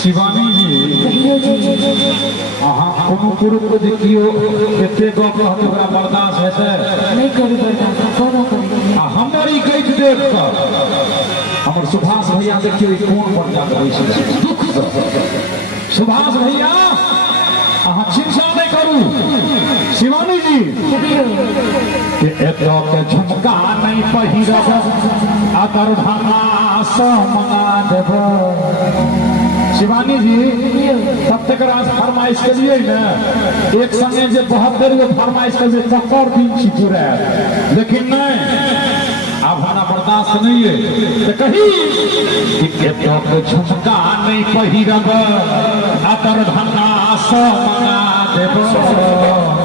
शिवानी जी अहाँ कोनो पुरुष को देखियो एते गप कहते ओकरा बर्दाश्त हेतै नहीं करू बर्दाश्त कोनो करू हमर ई गईत देख कर हमर सुभाष भैया देखियो ई कोन पर जा रहै छै दुख सुभाष भैया अहाँ चिंता नहीं करू शिवानी जी के एतो के झुमका नहीं पहिरब आकर भाना समना देब शिवानी जी तब तक फरमाइश के लिए ना एक संगे जो 72 गो फरमाइश कर चक्कर दिन छी पूरा लेकिन नहीं अब हमारा बर्दाश्त नहीं है तो कहीं के झुमका नहीं पहिरब आतर धन्ना समना देब